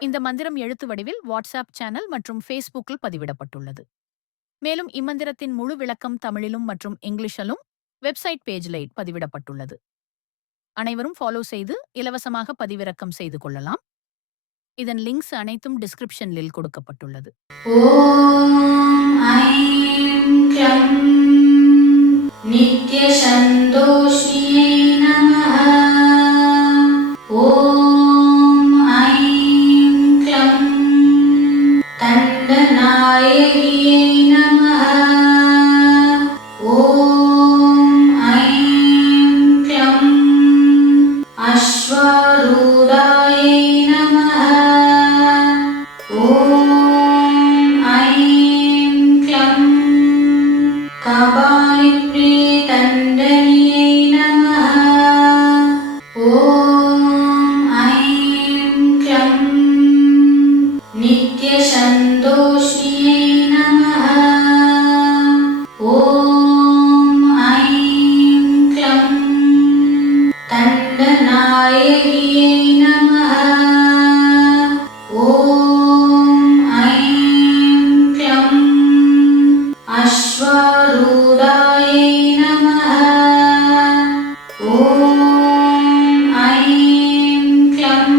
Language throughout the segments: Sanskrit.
இந்த மந்திரம் எழுத்து வடிவில் வாட்ஸ்அப் சேனல் மற்றும் ஃபேஸ்புக்கில் பதிவிடப்பட்டுள்ளது. மேலும் இம்மந்திரத்தின் முழு விளக்கம் தமிழிலும் மற்றும் இங்கிலீஷிலும் வெப்சைட் பேஜில் பதிவிடப்பட்டுள்ளது. அனைவரும் ஃபாலோ செய்து இலவசமாக பதிவிறக்கம் செய்து கொள்ளலாம். இதன் லிங்க்ஸ் அனைத்தும் டிஸ்கிரிப்ஷனில் கொடுக்கப்பட்டுள்ளது. ஓம் ஐம் க்ளம் நித்ய சந்தோஷியே நமஹ. ஓம் ஐம் க்ளம் தண்டநாயகியே நமஹ. ஓம் ஐம் க்ளம் அஸ்வரூடாயே நமஹ. ஓம் ஐம் க்ளம் கபாலிப்ரியே தண்டனியே நமஹ. ஓம் ஐம் க்ளம் நித்ய சந்தோஷியே நமஹ. ஓம் ஐம் க்ளம் தண்டநாயகியே நமஹ. ஓம் ஐம் க்ளம் அஸ்வரூடாயே நமஹ. ஓம் ஐம் க்ளம்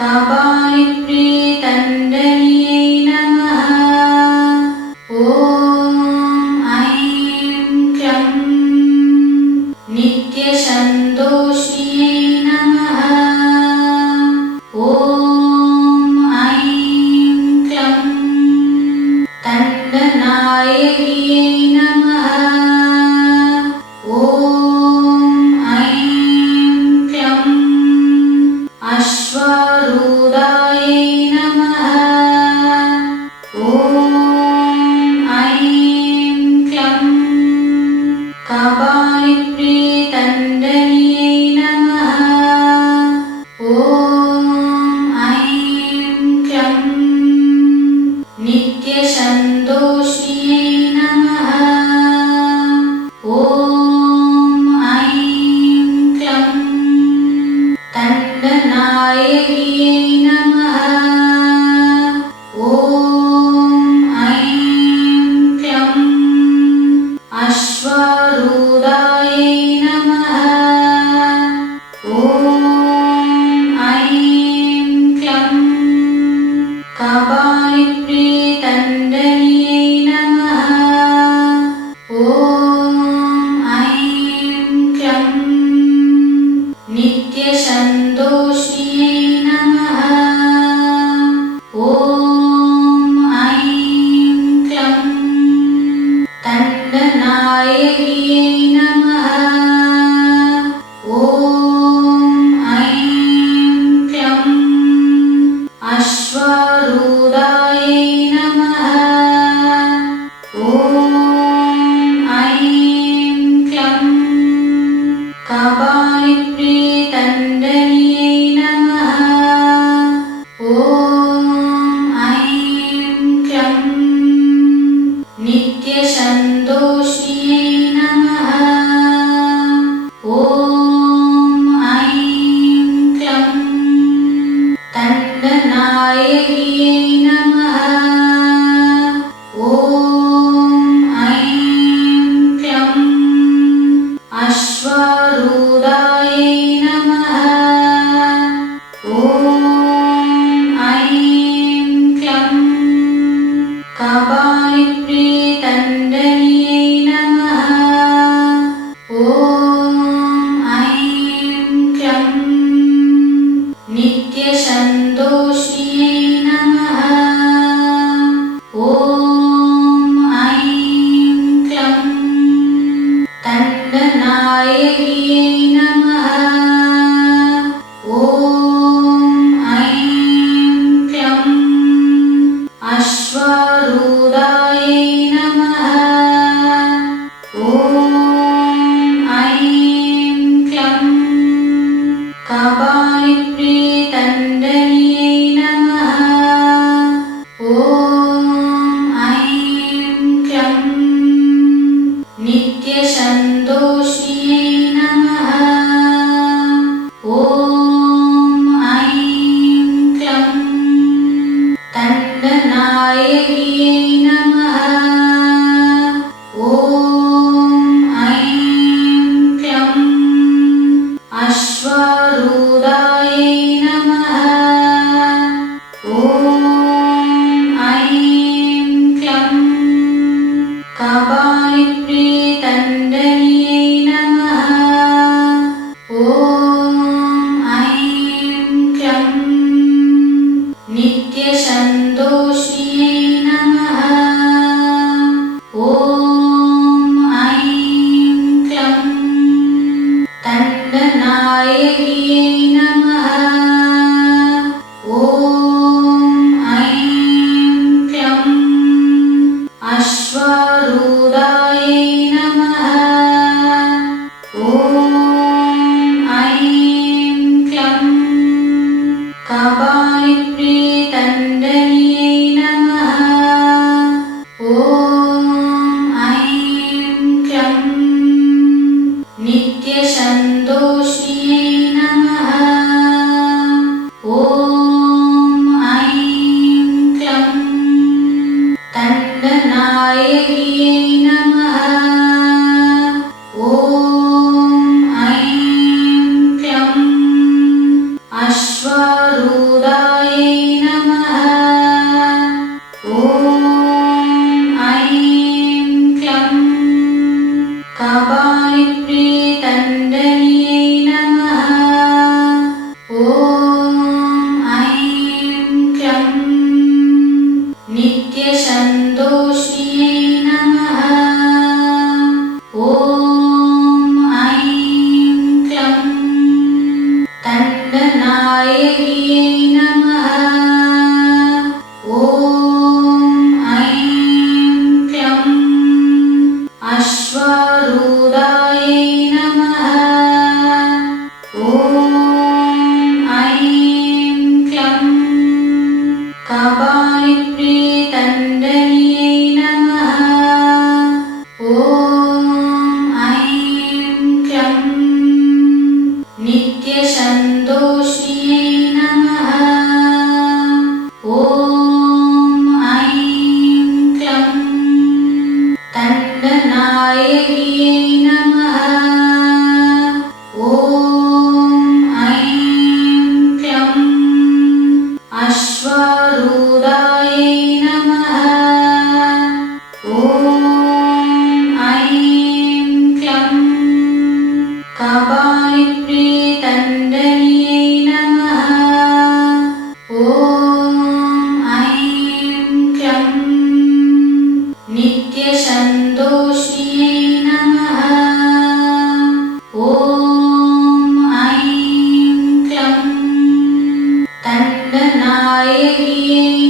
கபாலிப்ரியே தண்டனியே நமஹ. ஓம் ஐம் க்ளம் நித்ய சந்தோஷியே நமஹ. ஓம் ஐம் க்ளம் தண்டநாயகியே நமஹ. ஓம் ஐம் க்ளம் அஸ்வரூடாயே कपालिप्रियतण्डन्यै नमः। ॐ ऐं क्लं नित्यसन्तोषिन्यै नमः। ॐ ऐं क्लं दण्डनायक्यै नमः। ॐ ऐं क्लं अश्वारूढायै नमः। ॐ ऐं क्लं कपालिप्रियतण्डन्यै नमः। ॐ ऐं क्लं नित्यसन्तोषिन्यै नमः। ॐ ऐं क्लं दण्डनायक्यै नमः। ॐ ऐं क्लं अश्वारूढायै नमः। ॐ ऐं क्लं कपालिप्रियतण्डन्यै नमः। ॐ ऐं क्लं नित्यसन्तोषिन्यै नमः। ॐ ऐं क्लं दण्डनायक्यै नमः। ॐ ऐं क्लं अश्वारूढायै नमः। ॐ ऐं क्लं कपालिप्रियतण्डन्यै नमः। ॐ ऐं क्लं नित्यसन्तोषिन्यै नमः। ॐ ऐं क्लं दण्डनायक्यै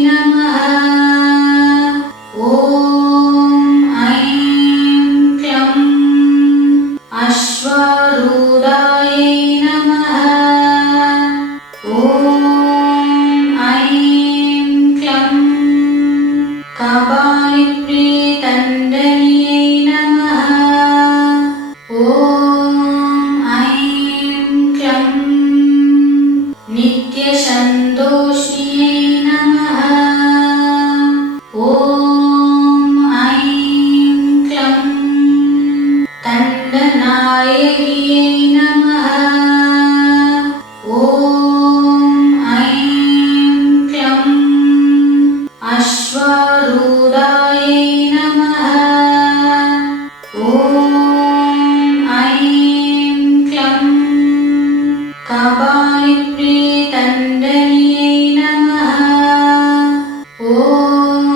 नमः। ॐ ऐं क्लं अश्वारूढायै नमः। ॐ ऐं क्लं कपालिप्रियतण्डन्यै नमः। ॐ ऐं क्लं नित्यसन्तोषिन्यै नमः। ॐ ऐं क्लं दण्डनायक्यै नमः। ॐ ऐं क्लं अश्वारूढायै नमः। ॐ ऐं क्लं कपालिप्रियतण्डन्यै नमः। ॐ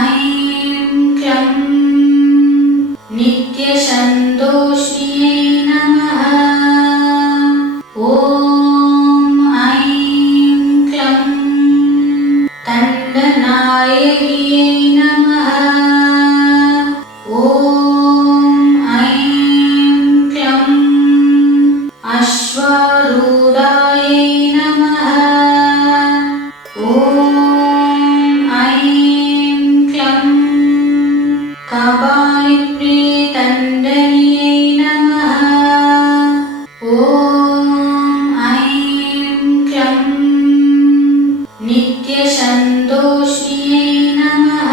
ऐं क्लं नित्यसन्तोषिन्यै नमः। ॐ ऐं क्लं दण्डनायक्यै नमः। ॐ ऐं क्लं अश्वारूढायै नमः। ॐ ऐं क्लं कपालिप्रियतण्डन्यै नमः। ॐ ऐं क्लं नित्यसन्तोषिन्यै नमः।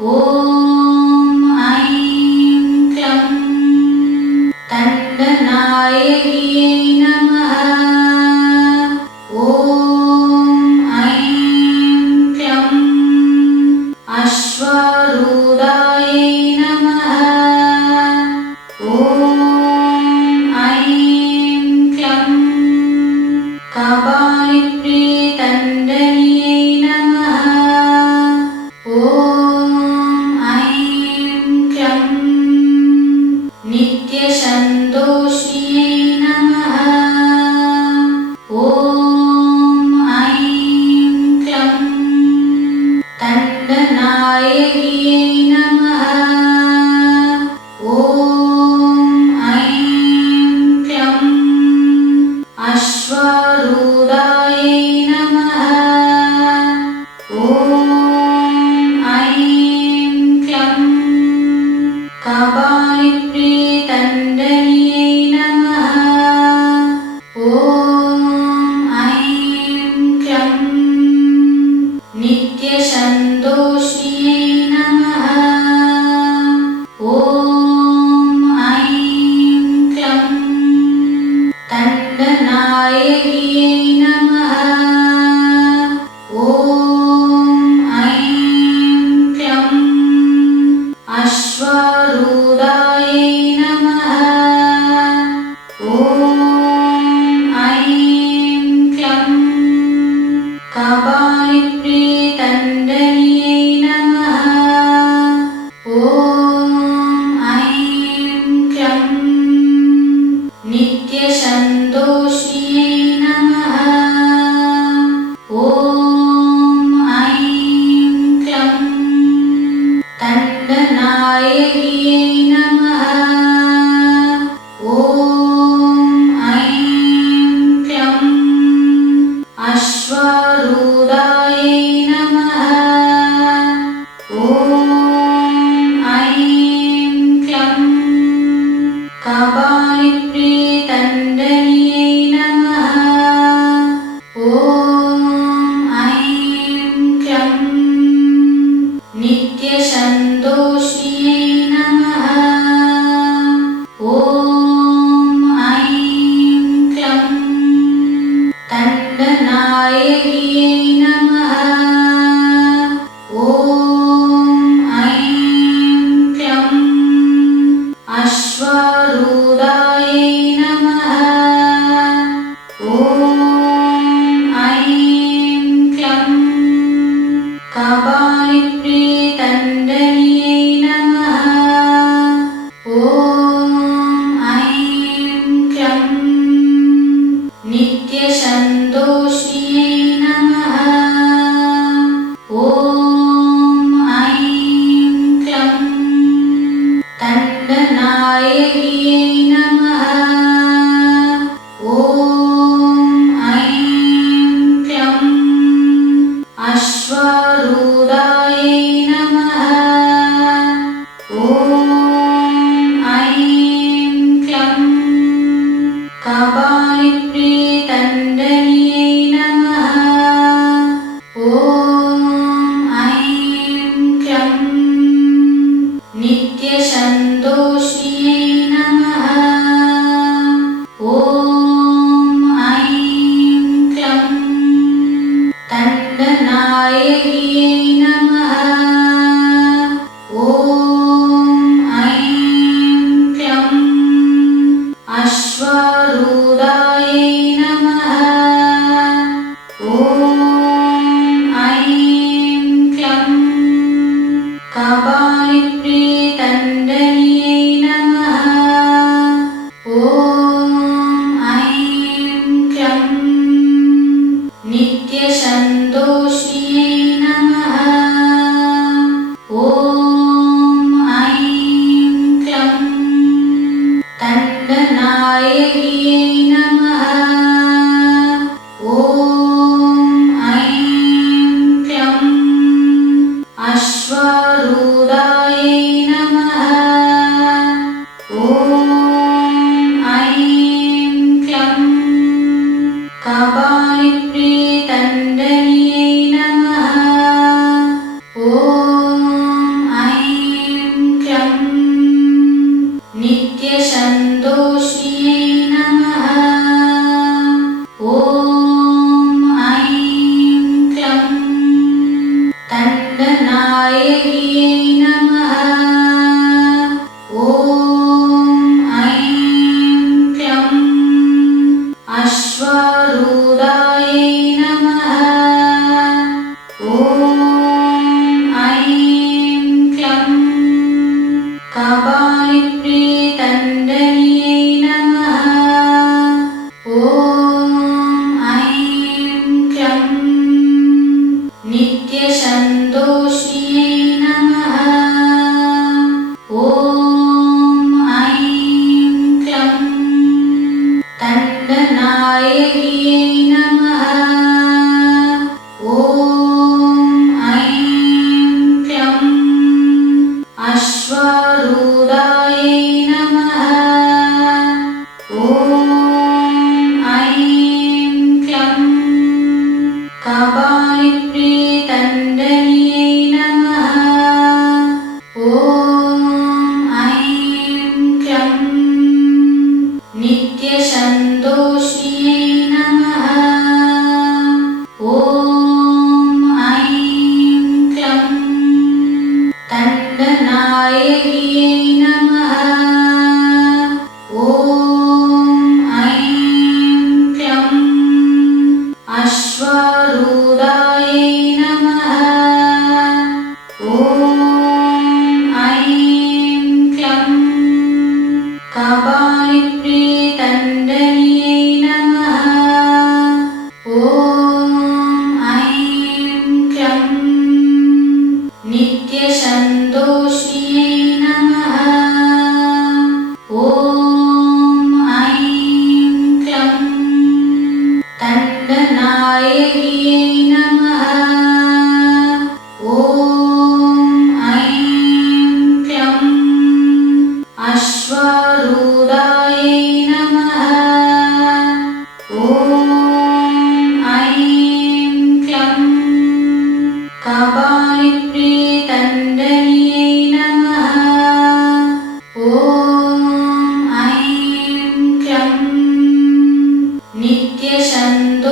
ॐ ऐं क्लं दण्डनायक्यै नमः। ॐ ऐं क्लं अश्वारूढायै नमः। ॐ ऐं क्लं कपालिप्रियतण्डन्यै नमः। ॐ ऐं क्लं नित्यसन्तोषिन्यै नमः। ॐ ऐं क्लं दण्डनायक्यै नमः। ॐ ऐं क्लं अश्वारूढायै नित्यसन्तोषिण्यै नमः। ॐ ऐं क्लं दण्डनायक्यै नमः। ॐ ऐं क्लं अश्वारूढायै नमः। ॐ ऐं क्लं कपालिप्रियदण्डन्यै नमः। ॐ ऐं क्लं नित्यसन्तोषिण्यै नमः। ॐ ऐं क्लं दण्डनायक्यै नमः। ॐ ऐं क्लं अश्वारूढायै नमः। ॐ ऐं क्लं कपालिप्रियदण्डन्यै नमः। ॐ ऐं क्लं नित्यसन्तोषिण्यै नमः। ॐ ऐं क्लं दण्डनायक्यै नमः। ॐ ऐं क्लं अश्वारूढायै नमः। ॐ ऐं क्लं कपालिप्रियदण्डन्यै नमः। ॐ ऐं क्लं नित्यसन्तोषिण्यै नमः। ॐ ऐं क्लं दण्डनायक्यै नमः। ॐ ऐं क्लं अश्वारूढायै नमः। ॐ ऐं क्लं कपालिप्रियदण्डन्यै नमः। ॐ ऐं क्लं नित्यसन्तोषिण्यै नमः। ॐ ऐं क्लं दण्डनायक्यै नमः। ॐ ऐं क्लं अश्वारूढायै नमः। ॐ ऐं क्लं कपालिप्रियदण्डन्यै नमः। ॐ ऐं क्लं नित्यसन्तोषिण्यै नमः। ॐ ऐं क्लं दण्डनायक्यै नमः। ॐ ऐं क्लं अश्वारूढायै नमः। ॐ ऐं क्लं कपालिप्रियदण्डन्यै नमः। ॐ ऐं क्लं नित्यसन्तोषिण्यै नमः। ॐ ऐं क्लं दण्डनायक्यै नमः। ॐ ऐं क्लं अश्वारूढायै नमः। ॐ ऐं क्लं कपालिप्रियदण्डन्यै नमः। ॐ ऐं क्लं नित्यसन्तोषिण्यै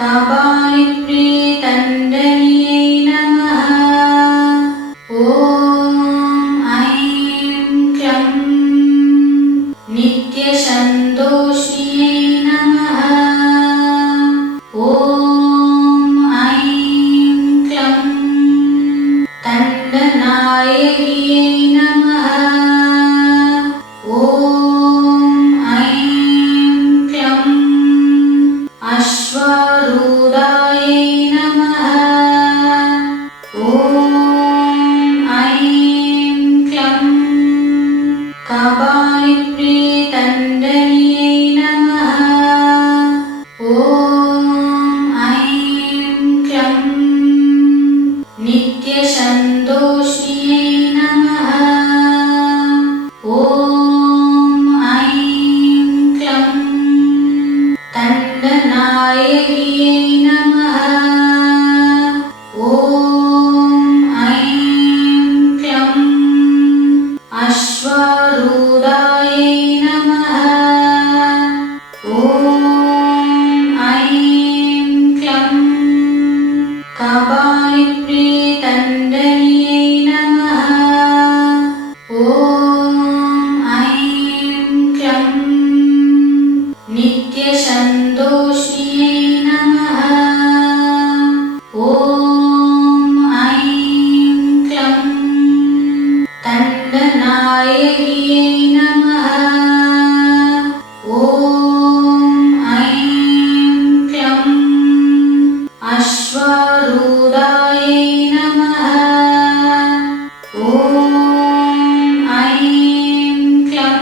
कपालिप्रियतण्डन्यै नमः। ॐ ऐं क्लं नित्यसन्तोषिन्यै नमः। ॐ ऐं क्लं दण्डनायक्यै नमः। ॐ ऐं क्लं अश्वारूढायै नमः। ॐ ऐं क्लं कपालिप्रियतण्डन्यै नमः। ॐ ऐं क्लं नित्यसन्तोषिन्यै नमः। ॐ ऐं क्लं दण्डनायक्यै नमः। ॐ ऐं क्लं अश्वारूढायै नमः। ॐ ऐं क्लं कपालिप्रियतण्डन्यै नमः। ॐ ऐं क्लं नित्यसन्तोषिन्यै नमः। ॐ ऐं क्लं दण्डनायक्यै नमः। ॐ ऐं क्लं अश्वारूढायै नमः। ॐ ऐं क्लं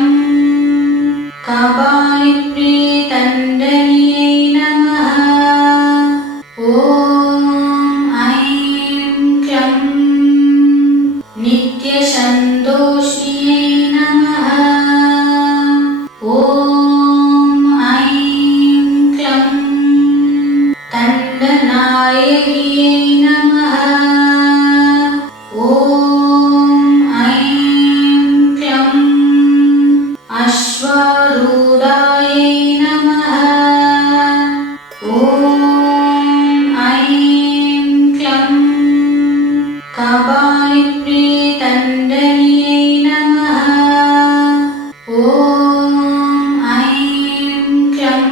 कपालिप्रियतण्डन्यै नमः। ॐ ऐं क्लं नित्यसन्तोषिन्यै नमः। ॐ ऐं क्लं दण्डनायक्यै नमः। ॐ ऐं क्लं अश्वारूढायै नमः। ॐ ऐं क्लं कपालिप्रियतण्डन्यै नमः। ॐ ऐं क्लं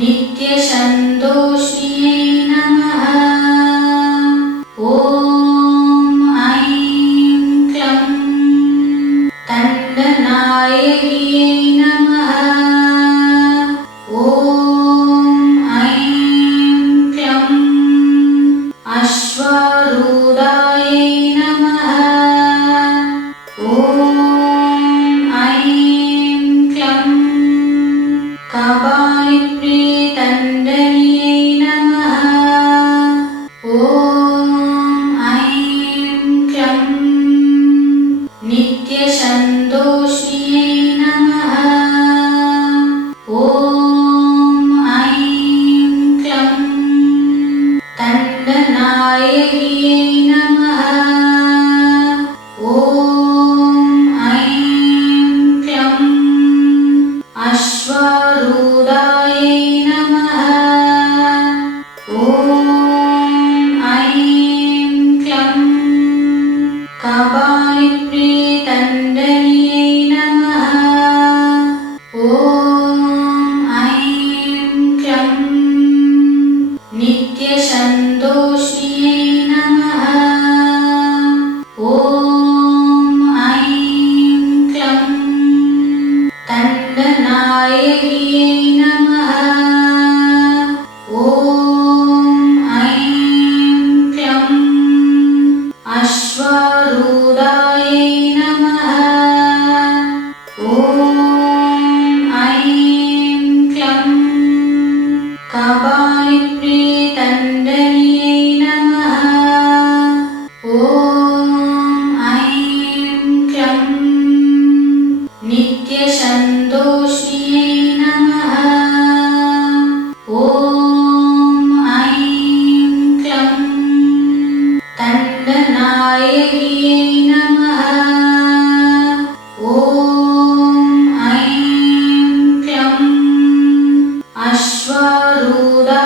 नित्यसन्तोषिन्यै नमः। ॐ ऐं क्लं दण्डनायक्यै नमः। ॐ ऐं क्लं अश्वारूढायै नमः। ॐ ऐं क्लं कपालिप्रियतण्डन्यै नमः। ॐ ऐं क्लं नित्यसन्तोषिन्यै नमः। ॐ ऐं क्लं दण्डनायक्यै नमः। ॐ ऐं क्लं अश्वारूढायै नमः। ॐ ऐं क्लं कपालिप्रियतण्डन्यै नमः। ॐ ऐं क्लं नित्यसन्तोषिन्यै नमः। ॐ ऐं क्लं दण्डनायक्यै नमः। ॐ ऐं क्लं अश्वारूढायै नमः। ॐ ऐं क्लं कपालिप्रियतण्डन्यै नमः। ॐ ऐं क्लं नित्यसन्तोषिन्यै नमः। ॐ ऐं क्लं दण्डनायक्यै नमः। ॐ ऐं क्लं अश्वारूढायै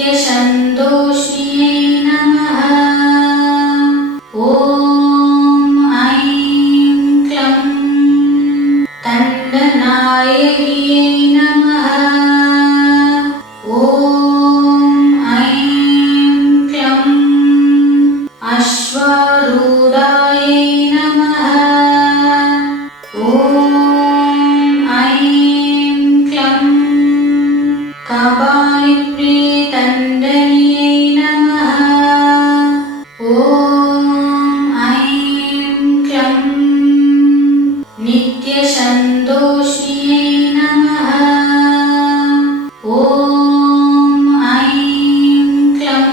नित्यसन्तोषिण्यै नमः। ॐ ऐं क्लं दण्डनायक्यै नमः। ॐ ऐं क्लं अश्वारूढायै नमः। ॐ ऐं क्लं कपालिप्रियदण्डन्यै नमः। ॐ ऐं क्लं नित्यसन्तोषिण्यै नमः। ॐ ऐं क्लं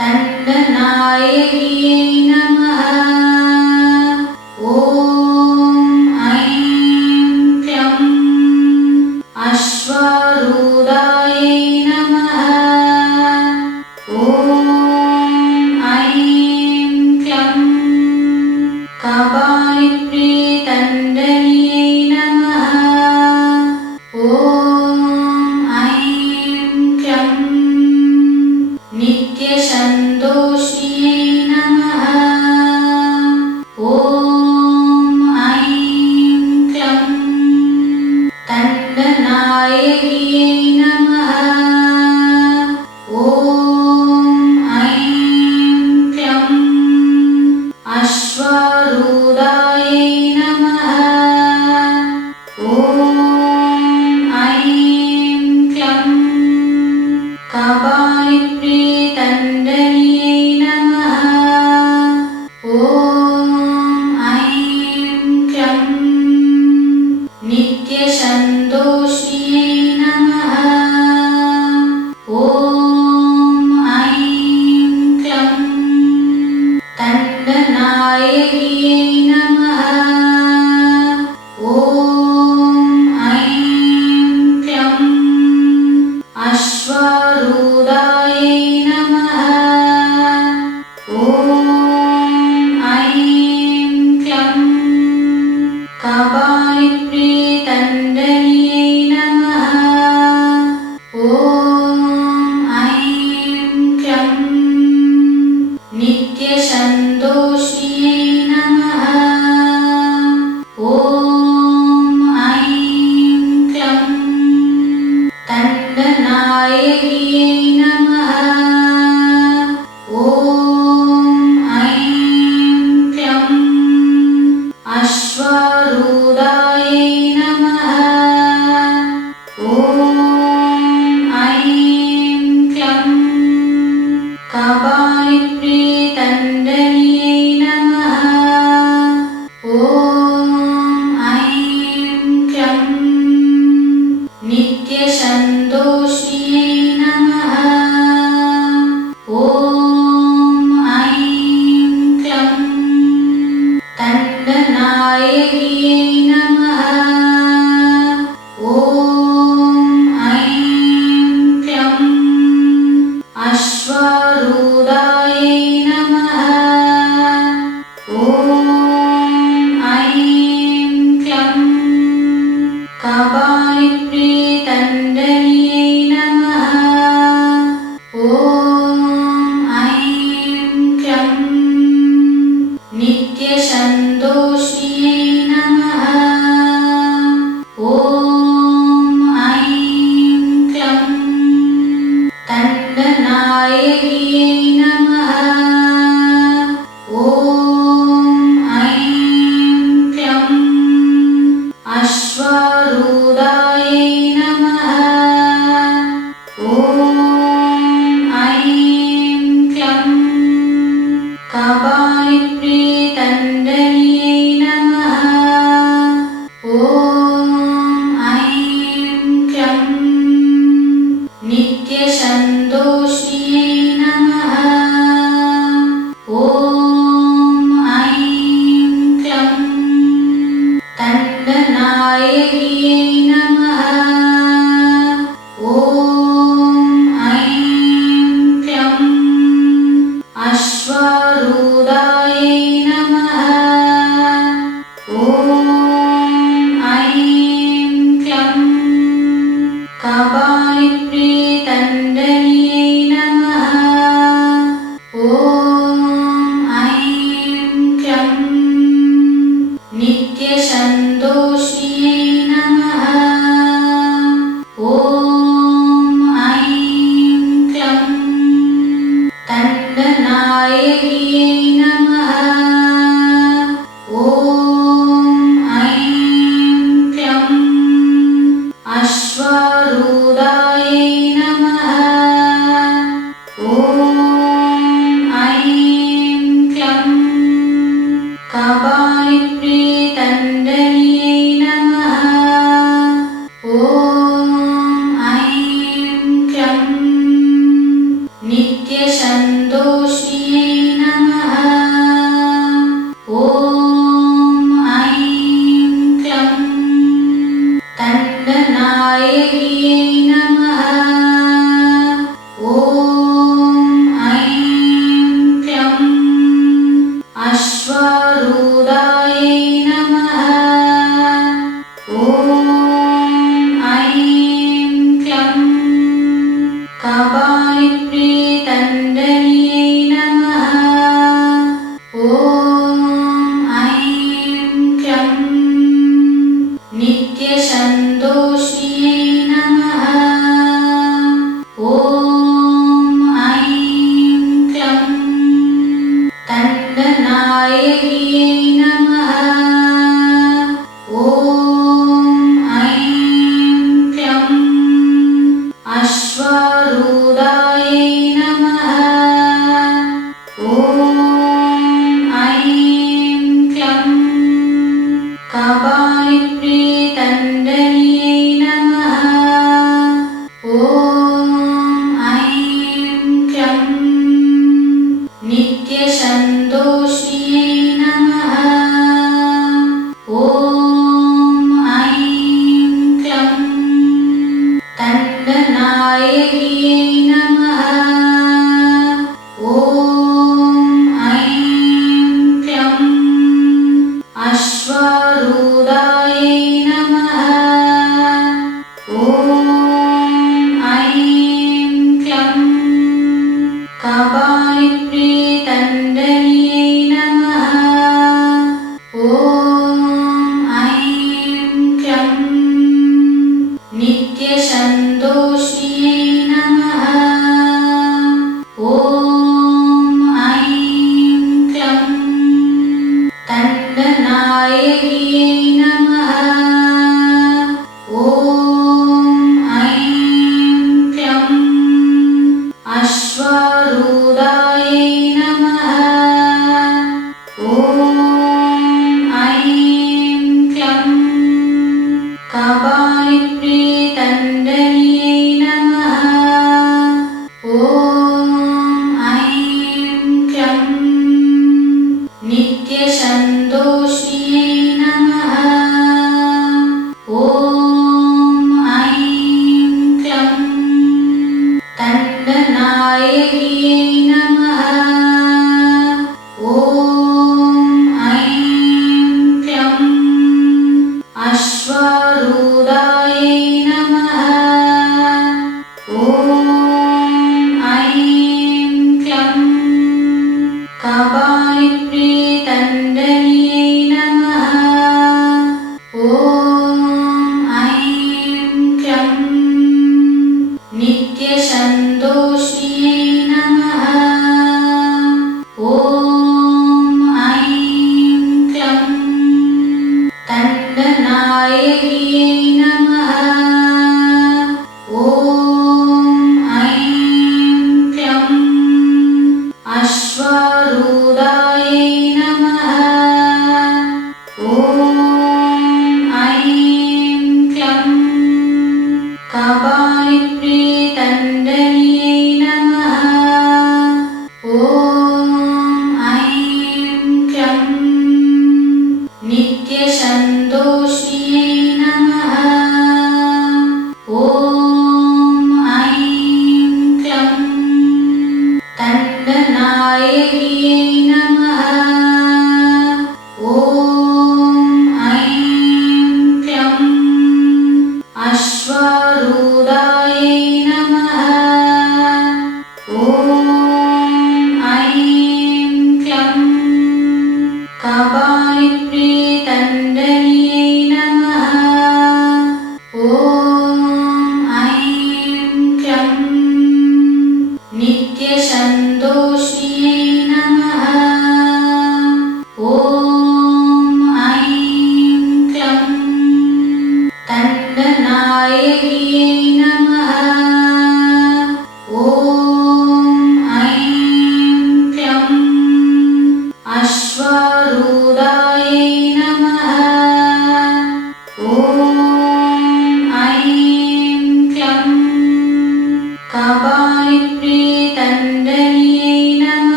दण्डनायक्यै नमः। ॐ ऐं क्लं अश्वारूढायै नमः। ॐ ऐं क्लं कपालिप्रियदण्डन्यै नमः। ॐ ऐं क्लं नित्यसन्तोषिण्यै नमः। ॐ ऐं क्लं दण्डनायक्यै नमः। ॐ ऐं क्लं अश्वारूढायै नमः। ॐ ऐं क्लं कपालिप्रियदण्डन्यै नमः। ॐ ऐं क्लं नित्यसन्तोषिण्यै नमः। ॐ ऐं क्लं दण्डनायक्यै नमः। ॐ ऐं क्लं अश्वारूढायै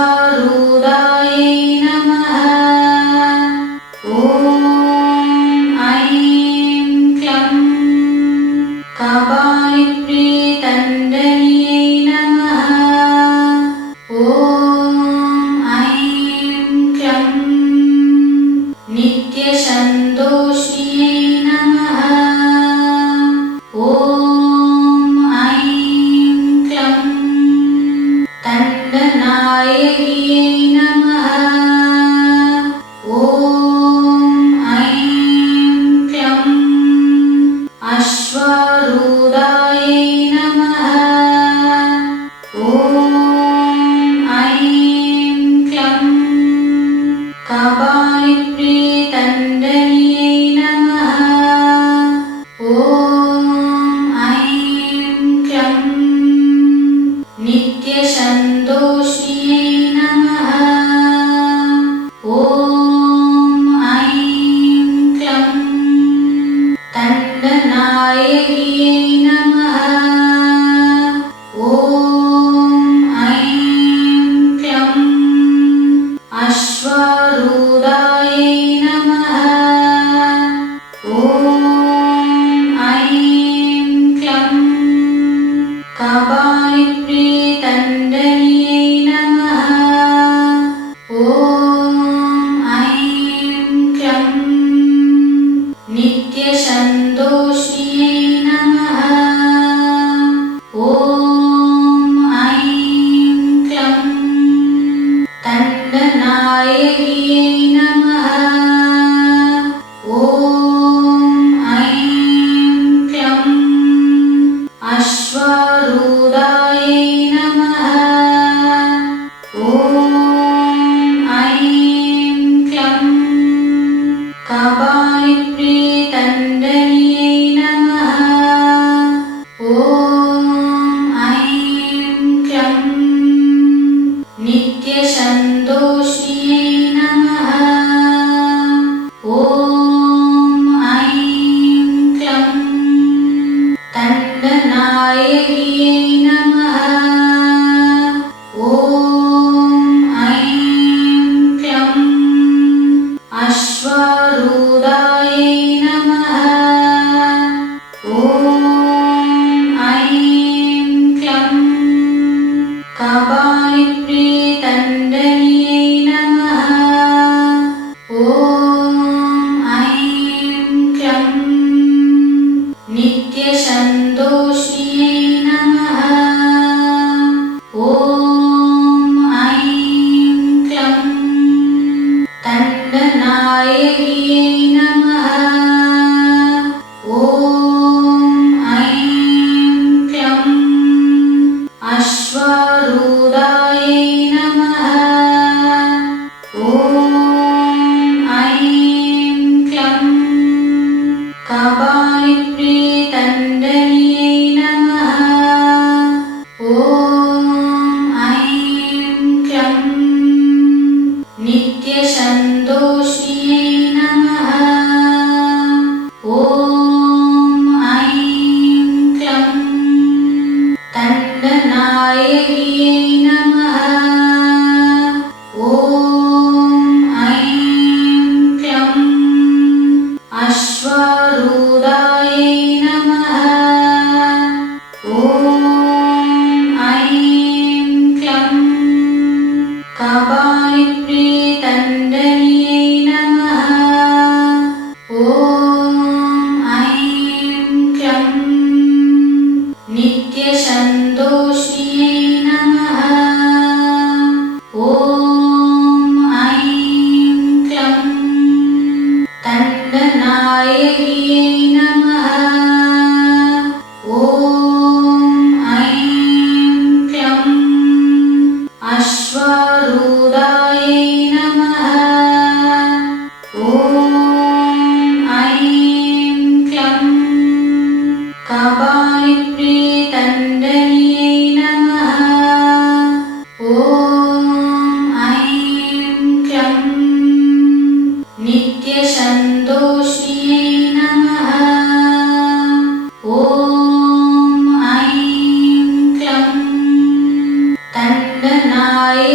अश्वारूढायै नमः। ॐ ऐं क्लं कपालिप्रीतण्डन्यै नमः। ॐ ऐं क्लं नित्यसन्तोषिन्यै नमः। ॐ ऐं क्लं दण्डनायक्यै नमः। ॐ ऐं क्लं अश्वारूढायै नमः। ॐ ऐं क्लं कपालिप्रीतण्डन्यै नमः। ॐ ऐं क्लं नित्यसन्तोषिन्यै नमः। ॐ ऐं क्लं दण्डनायक्यै नमः। ॐ ऐं क्लं अश्वारूढायै नमः। ॐ ऐं क्लं कपालिप्रीतण्डन्यै नमः। ॐ ऐं क्लं नित्यसन्तोषिन्यै नमः। ॐ ऐं क्लं दण्डनायक्यै नमः। ॐ ऐं क्लं अश्वारूढायै नमः। ॐ ऐं क्लं कपालिप्रीतण्डन्यै नमः। ॐ ऐं क्लं नित्यसन्तोषिन्यै नमः। ॐ ऐं क्लं दण्डनायक्यै नमः। ॐ ऐं क्लं अश्वारूढायै नमः। ॐ ऐं क्लं कपालिप्रीतण्डन्यै नमः। ॐ ऐं क्लं नित्यसन्तोषिन्यै नमः। ॐ ऐं क्लं दण्डनायक्यै नमः। ॐ ऐं क्लं अश्वारूढायै नमः। ॐ ऐं क्लं कपालिप्रीतण्डन्यै नमः। ॐ ऐं क्लं नित्यसन्तोषिन्यै नमः। ॐ ऐं क्लं दण्डनायक्यै नमः। ॐ ऐं क्लं अश्वारूढायै नमः। ॐ ऐं क्लं कपालिप्रीतण्डन्यै नमः। ॐ ऐं क्लं नित्यसन्तोषिन्यै नमः। ॐ ऐं क्लं दण्डनायक्यै नमः। ॐ ऐं क्लं अश्वारूढायै नमः। ॐ ऐं क्लं कपालिप्रीतण्डन्यै नमः। ॐ ऐं क्लं नित्यसन्तोषिन्यै नमः। ॐ ऐं क्लं दण्डनायक्यै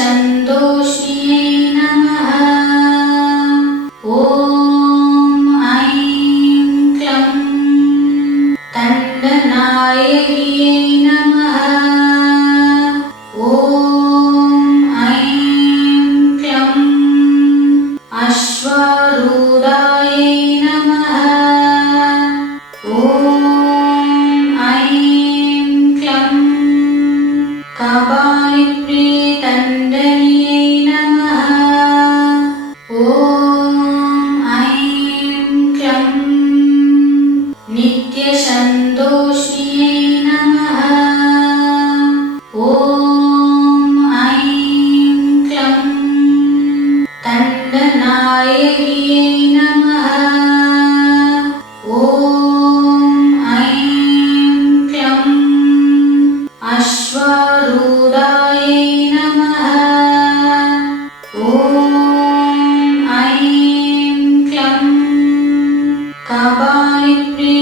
नित्यसन्तोषिण्यै नमः। ॐ ऐं क्लं दण्डनायक्यै नमः। ॐ ऐं क्लं अश्वारूढायै नमः। ॐ ऐं क्लं कपालिप्रियदण्डन्यै नमः। ॐ ऐं क्लं नित्यसन्तोषिण्यै नमः। ॐ ऐं क्लं दण्डनायक्यै नमः। ॐ ऐं क्लं अश्वारूढायै नमः। ॐ ऐं क्लं कपालिप्रियदण्डन्यै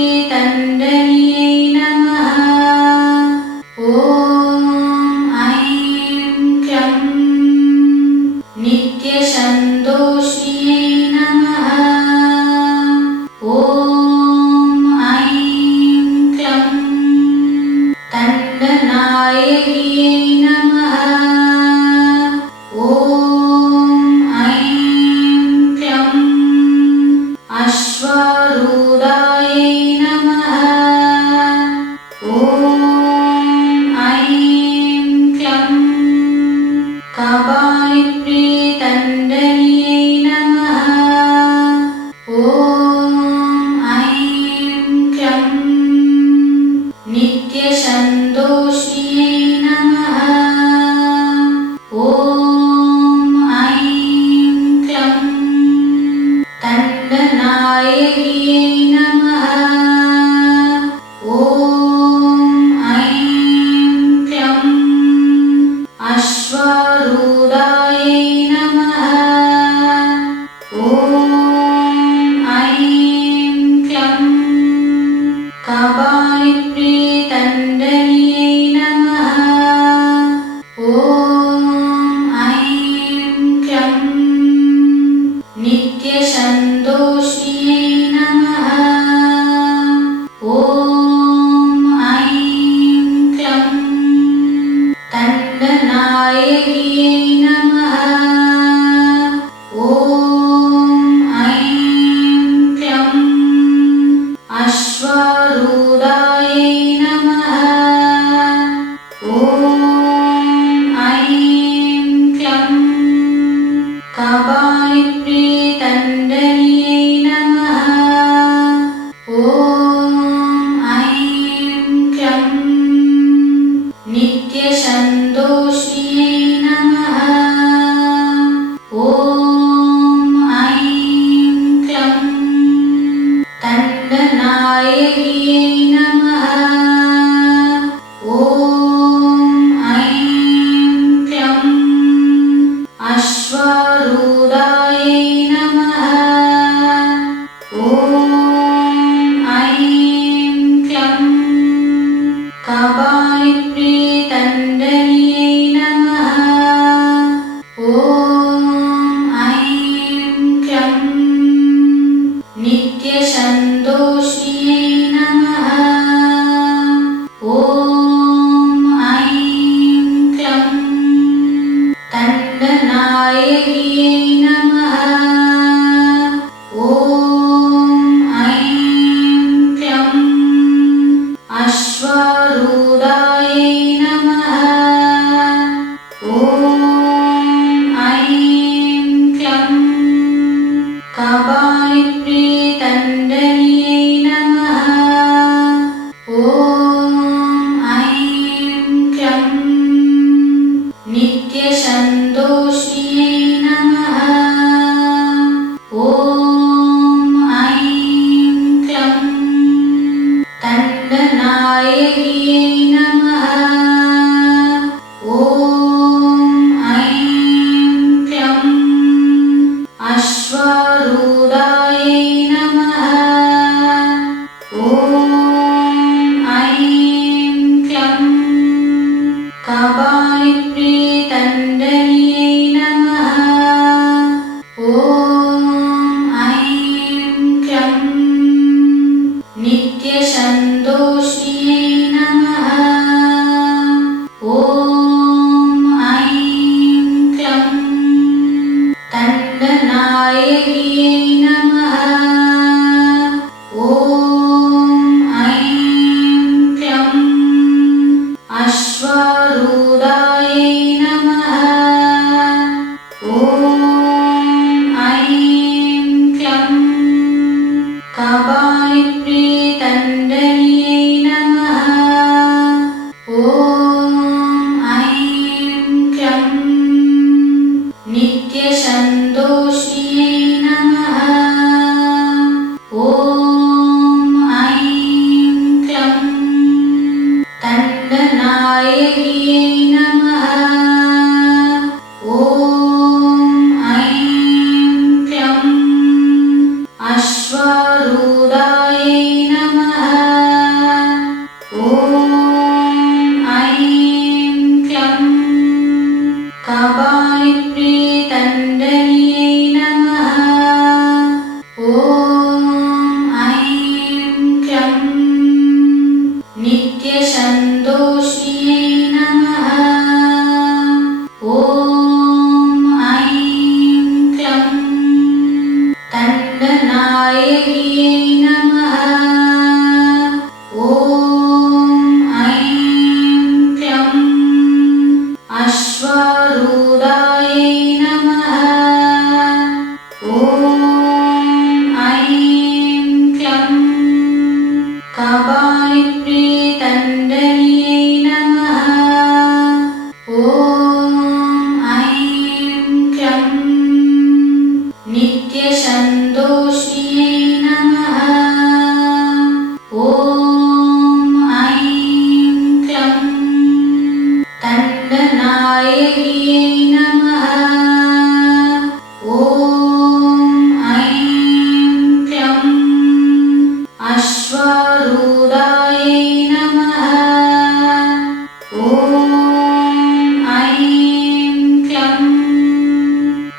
नमः। ॐ ऐं क्लं नित्यसन्तोषिण्यै नमः। ॐ ऐं क्लं दण्डनायक्यै नमः। ॐ ऐं क्लं अश्वारूढायै नमः। ॐ ऐं क्लं कपालिप्रियदण्डन्यै नमः। ॐ ऐं क्लं नित्यसन्तोषिण्यै नमः। ॐ ऐं क्लं दण्डनायक्यै नमः। ॐ ऐं क्लं अश्वारूढायै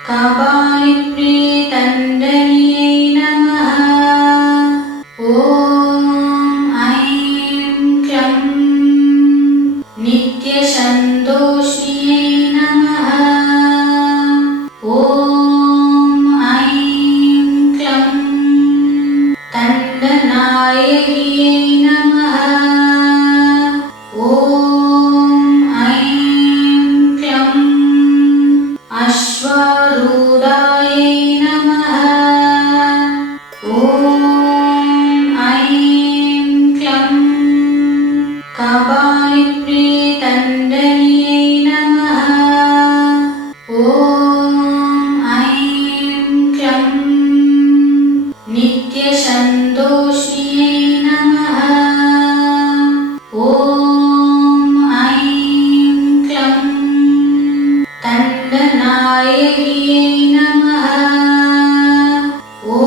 कपालिप्रियतण्डन्यै नमः। ॐ ऐं क्लं नित्यसन्तोषिन्यै नमः। ॐ ऐं क्लं तण्डनायक्यै नमः। ॐ ऐं क्लं अश्वारूढायै नमः। ॐ ऐं क्लं कपालिप्रियतण्डन्यै नमः। ॐ ऐं क्लं नित्यसन्तोषिन्यै नमः। ॐ ऐं क्लं तण्डनायक्यै नमः। ॐ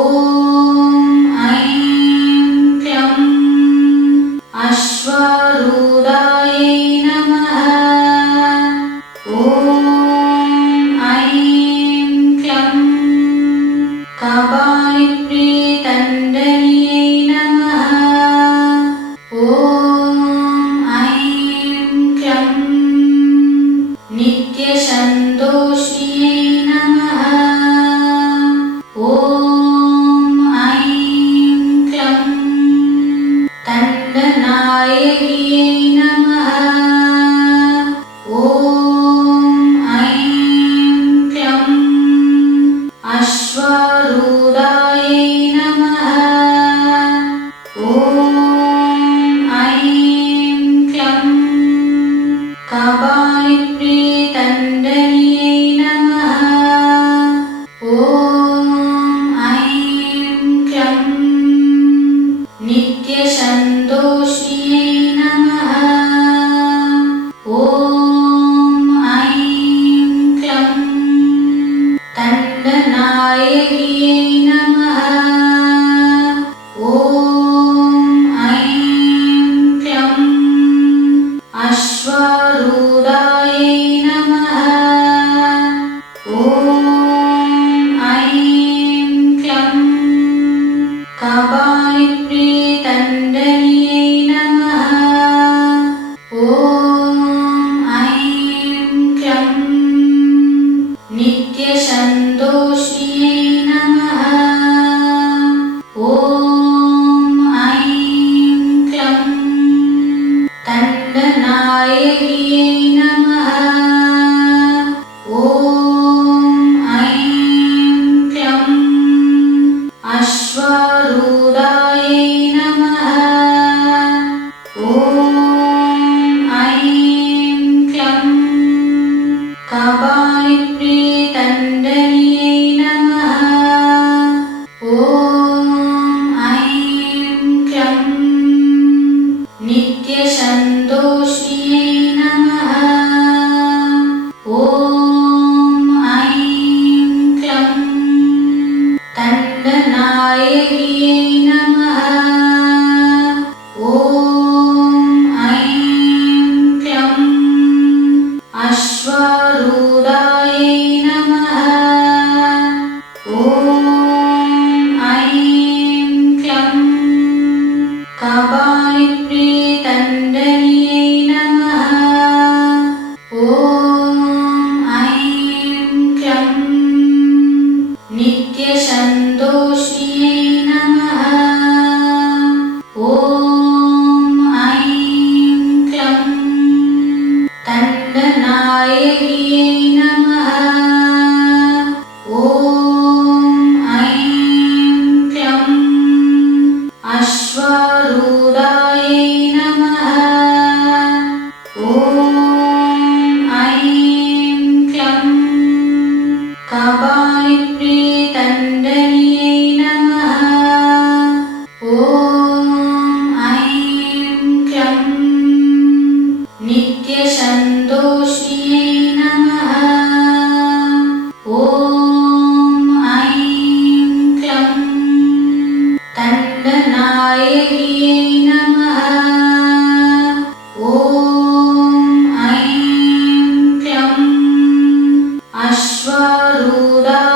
ऐं क्लं अश्वारूढायै नमः। ॐ ऐं क्लं कपालिप्रियतण्डन्यै नमः। ॐ ऐं क्लं नित्यसन्तोषिन्यै नमः। ॐ ऐं क्लं तण्डनायक्यै नमः। ॐ ऐं क्लं अश्वारूढायै नमः। ॐ ऐं क्लं कपालिप्रियतण्डन्यै नमः। ॐ ऐं क्लं नित्यसन्तोषिन्यै नमः। ॐ ऐं क्लं तण्डनायक्यै नमः। ॐ ऐं क्लं अश्वारूढायै नमः। ॐ ऐं क्लं कपालिप्रियतण्डन्यै नमः। ॐ ऐं क्लं नित्यसन्तोषिन्यै नमः। ॐ ऐं क्लं तण्डनायक्यै नमः। ॐ ऐं क्लं अश्वारूढायै नमः। ॐ ऐं क्लं कपालिप्रियतण्डन्यै नमः। ॐ ऐं क्लं नित्यसन्तोषिन्यै नमः। ॐ ऐं क्लं तण्डनायक्यै नमः। ॐ ऐं क्लं अश्वारूढायै नमः। ॐ ऐं क्लं कपालिप्रियतण्डन्यै नमः। ॐ ऐं क्लं नित्यसन्तोषिन्यै नमः। ॐ ऐं क्लं तण्डनायक्यै नमः। ॐ ऐं क्लं अश्वारूढायै नमः। ॐ ऐं क्लं कपालिप्रियतण्डन्यै नमः। ॐ ऐं क्लं नित्यसन्तोषिन्यै नमः। ॐ ऐं क्लं तण्डनायक्यै नमः। ॐ ऐं क्लं अश्वा रूढा